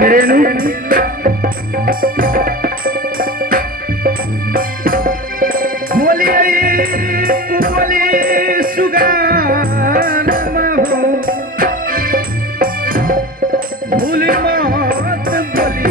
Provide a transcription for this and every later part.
मेरे नू बोली सुगान हो भूल मत बोली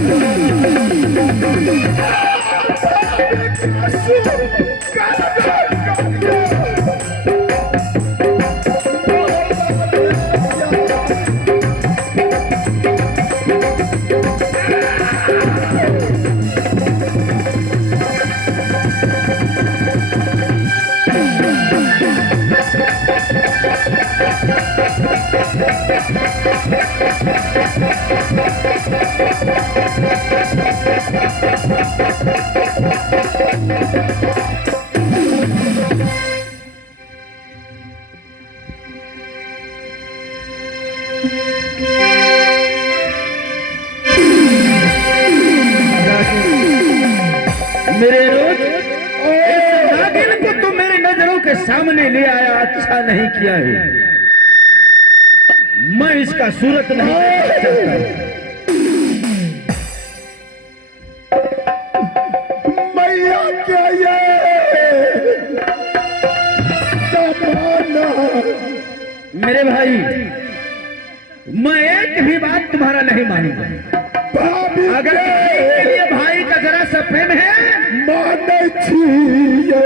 मेरे रोज इस नागिन को तो मेरी नजरों के सामने ले आया, अच्छा नहीं किया है। मैं इसका सूरत नहीं चाहता। मैया क्या ये जमाना। मेरे भाई, मैं एक भी बात तुम्हारा नहीं मानूंगा। भाभी अगर के लिए भाई का जरा सा प्रेम है, माने छिए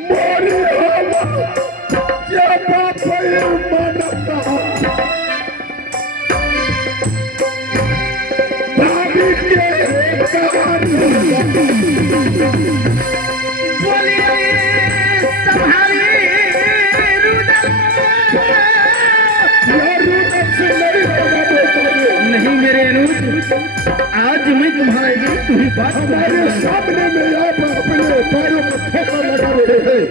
मोरी हवा जब पे मनता भाभी के कहानी बोलिए संभाली नहीं मेरे अनुज, आज मैं तुम्हारे लिए तुम्ही बात हमारे सामने में आप अपने पैरों को ठोकर लगा रहे हैं।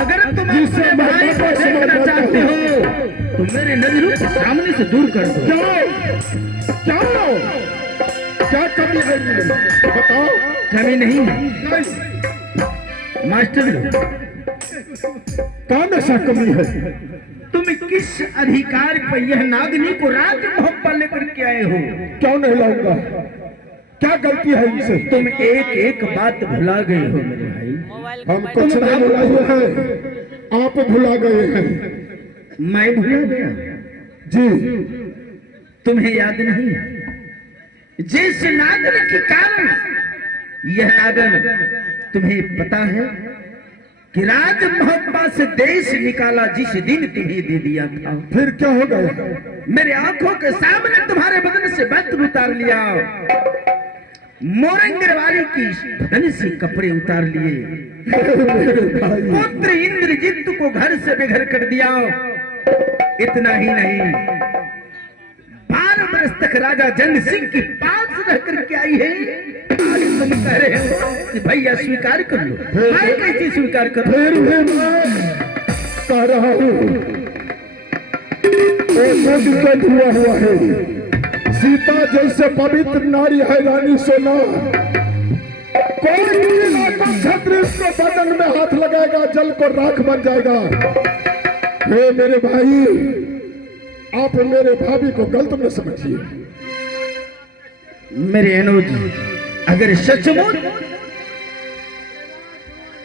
अगर तुम अपने भाई को देखना चाहते हो तो मेरे नजरों के सामने से दूर कर दो। जाओ जाओ, क्या कमी है इनमें? बताओ। कमी नहीं है नहीं, मास्टर, कौन ऐसा कमी है? तुम किस अधिकार पर यह नागिनी को राजमहल पर लेकर के आए हो? क्यों नहीं लाऊंगा? क्या गलती है इनसे? तुम एक एक बात भुला गए हो मेरे भाई। हम कुछ नहीं भुलाए हैं, आप भुला गए हैं। मैं भुला गया? जी, तुम्हें याद नहीं? जिस नागन के कारण यह नागन, तुम्हें पता है कि राजमहल से देश निकाला जिस दिन तुम्हें दे दिया था, फिर क्या हो गया? मेरे आंखों के सामने तुम्हारे बदन से वस्त्र उतार लिया, मोरंगरवाली की बदन से कपड़े उतार लिए, पुत्र इंद्रजित को घर से बेघर कर दिया। इतना ही नहीं, 12 वर्ष तक राजा जन सिंह के पास रह करके आई है। आज तुम कह रहे हो कि भैया स्वीकार कर लो। मैं कैसे स्वीकार करूं? फिर मैं कह रहा हूँ, दिक्कत हुआ है। सीता जैसे पवित्र नारी है रानी सोना, कोई क्षत्रिय को बदन में हाथ लगाएगा जल को राख बन जाएगा। हे मेरे भाई, आप मेरे भाभी को गलत न समझिए। मेरे अनुज, अगर सचमुच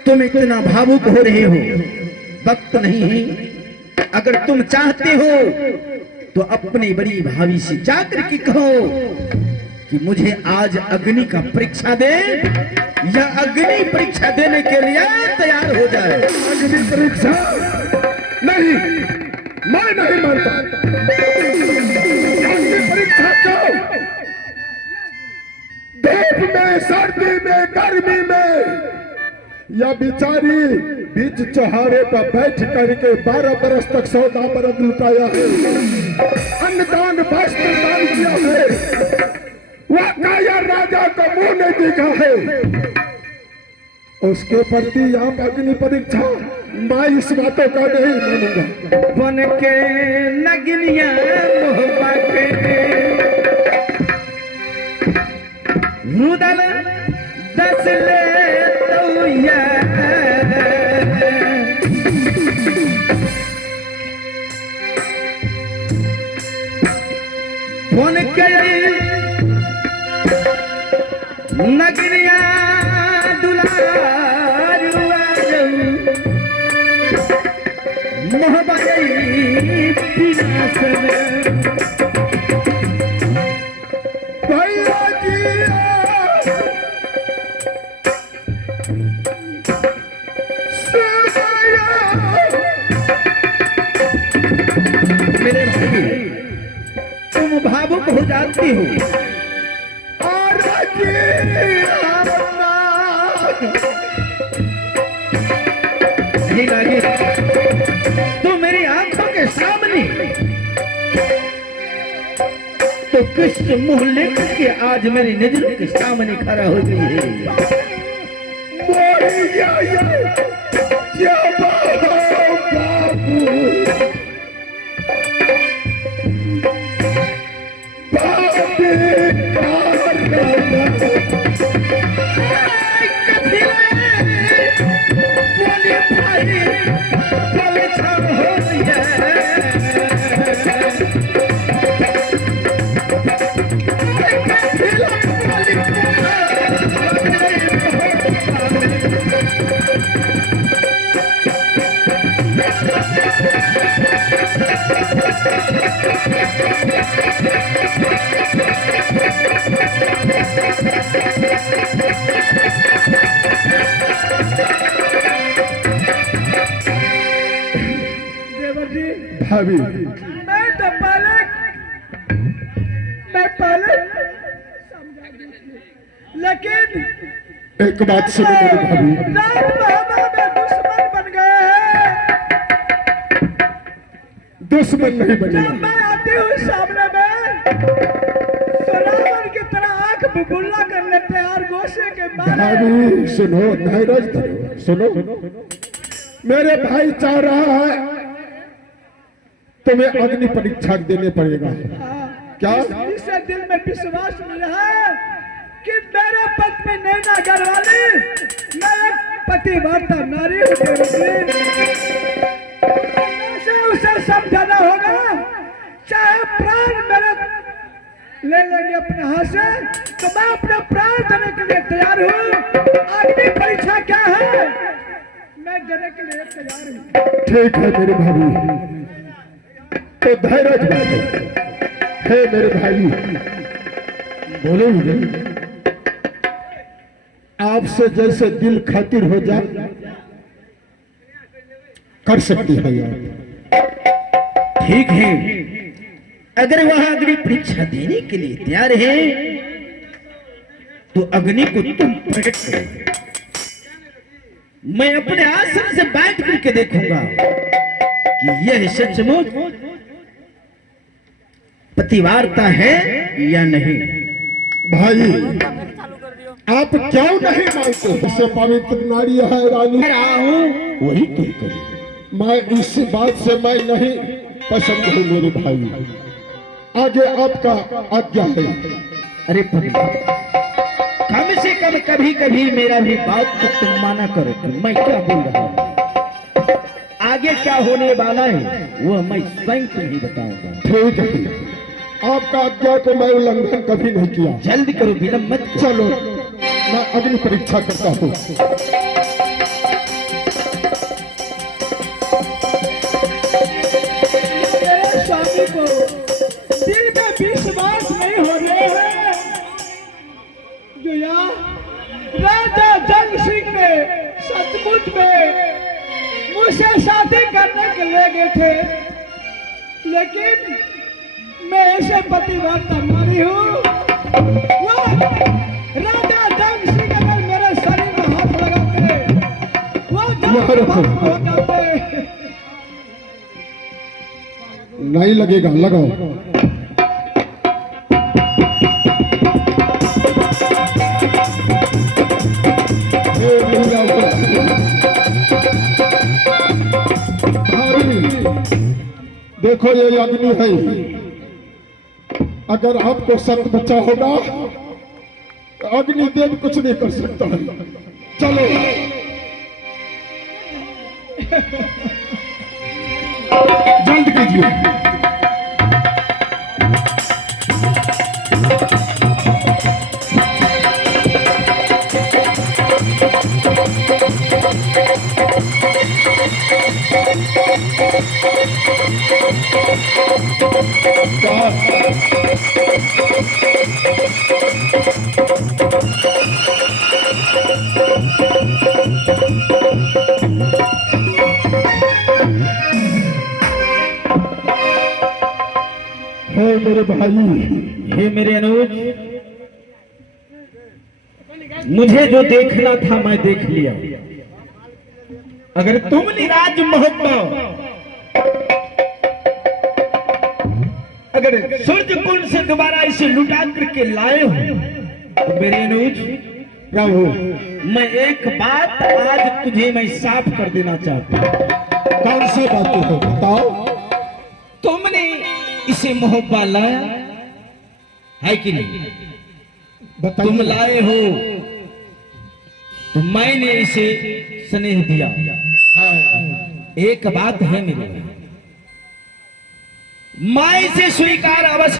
तुम इतना भावुक हो रहे हो, वक्त नहीं है। अगर तुम चाहते हो तो अपनी बड़ी भाभी से जाकर के कहो कि मुझे आज अग्नि का परीक्षा दे, या अग्नि परीक्षा देने के लिए तैयार हो जाए। अग्नि परीक्षा नहीं, मैं नहीं मानता। अग्नि परीक्षा क्यों? धूप में, सर्दी में, गर्मी में, या बिचारी बीच चौहारे पर बैठ करके 12 बरस तक 14 बरस लुटाया है, अन्नदान वस्त्र दान किया है, वह काया राजा का मुंह नहीं देखा है, उसके प्रति आप अग्नि परीक्षा, मैं इस बातों का नहीं मानूंगा। बन के नगनिया मोहब्बत रुदल दस ले तो ये फोन के नगरिया दुलारुआ मोहबाई पिनासन भैया जी मेरे भाई तुम भावुक हो जाती हो नहीं लागे तो मेरी आंखों के सामने तो कृष्ण मुंह लेकर के आज मेरी नजरों के सामने खड़ा हो गई है। भाभी मैं पहले लेकिन एक बात सुनो मेरी भाभी, राम बाबा में दुश्मन बन गए हैं। दुश्मन नहीं बने। जब मैं आती हूँ सामने में तो रावण की तरह आंख बुबुल्ला कर लेते हैं और गोशे के बारे भाभी सुनो, धैर्य धरो, सुनो मेरे भाई चाह रहा है तुम्हें अग्नि परीक्षा देने पड़ेगा। क्या इसे दिल में विश्वास मिला है कि मेरे पत्नी नैना गढ़वाली मैं एक पतिव्रता नारी हूँ, उसे समझाना होगा। चाहे प्राण मेरे ले लेंगे अपने हाथ से तो मैं अपने प्राण देने के लिए तैयार हूँ। अग्नि परीक्षा क्या है मैं देने के लिए तैयार हूँ। ठीक है मेरे भाभी, तो धैर्य धरो। हे मेरे भाई बोलो मुझे, आपसे जैसे दिल खातिर हो जाए कर सकती है आप। ठीक है, अगर वह अग्नि परीक्षा देने के लिए तैयार है तो अग्नि को तुम प्रकट करो। मैं अपने आसन से बैठ करके देखूंगा कि यह सचमुच पतिवार्ता है या नहीं। भाई आप क्यों नहीं मानते? इससे पवित्र नारी है रानी रहा हूं वही तुम करो। मैं इस बात से मैं नहीं पसंद हूँ मेरे भाई, आगे आपका आज्ञा है। अरे कम से कम कभी कभी मेरा भी बात तो तुम माना करो कि मैं क्या बोल रहा हूँ। आगे क्या होने वाला है वह मैं स्वयं तुम्हें बताऊंगा। ठीक है, आपका आज्ञा को मैं उल्लंघन कभी नहीं किया। जल्दी करो, विलंब मत करो। चलो मैं अग्नि परीक्षा करता हूँ। मेरे स्वामी को दिल में विश्वास नहीं हो रहे हैं जो यहाँ राजा जंग सिंह ने सचमुच में मुझसे शादी करने के लिए गए थे, लेकिन मैं ऐसे पतिव्रता नारी हूँ। वो राजा जंग सिंह अगर मेरे शरीर में हाथ लगाते वो जब हो जाते। नहीं लगेगा, लगाओ। देखो ये अग्नि है, अगर आपको सत बच्चा होगा अग्निदेव कुछ नहीं कर सकता है। चलो जल्द कीजिए। हे मेरे भाई, हे मेरे अनुज, मुझे जो देखना था मैं देख लिया। अगर तुम निराज मोहब्बत अगर सूर्य कुंड से दोबारा इसे लुटा करके लाए हो तो मेरे अनुज प्रभु मैं एक बात आज तुझे मैं साफ कर देना चाहता हूं। कौन सी बातें है बताओ। तुमने इसे मोहब्बत लाया है कि नहीं? तुम बताइए। लाए हो तो मैंने इसे स्नेह दिया। एक बात है मेरे, मैं इसे स्वीकार अवश्य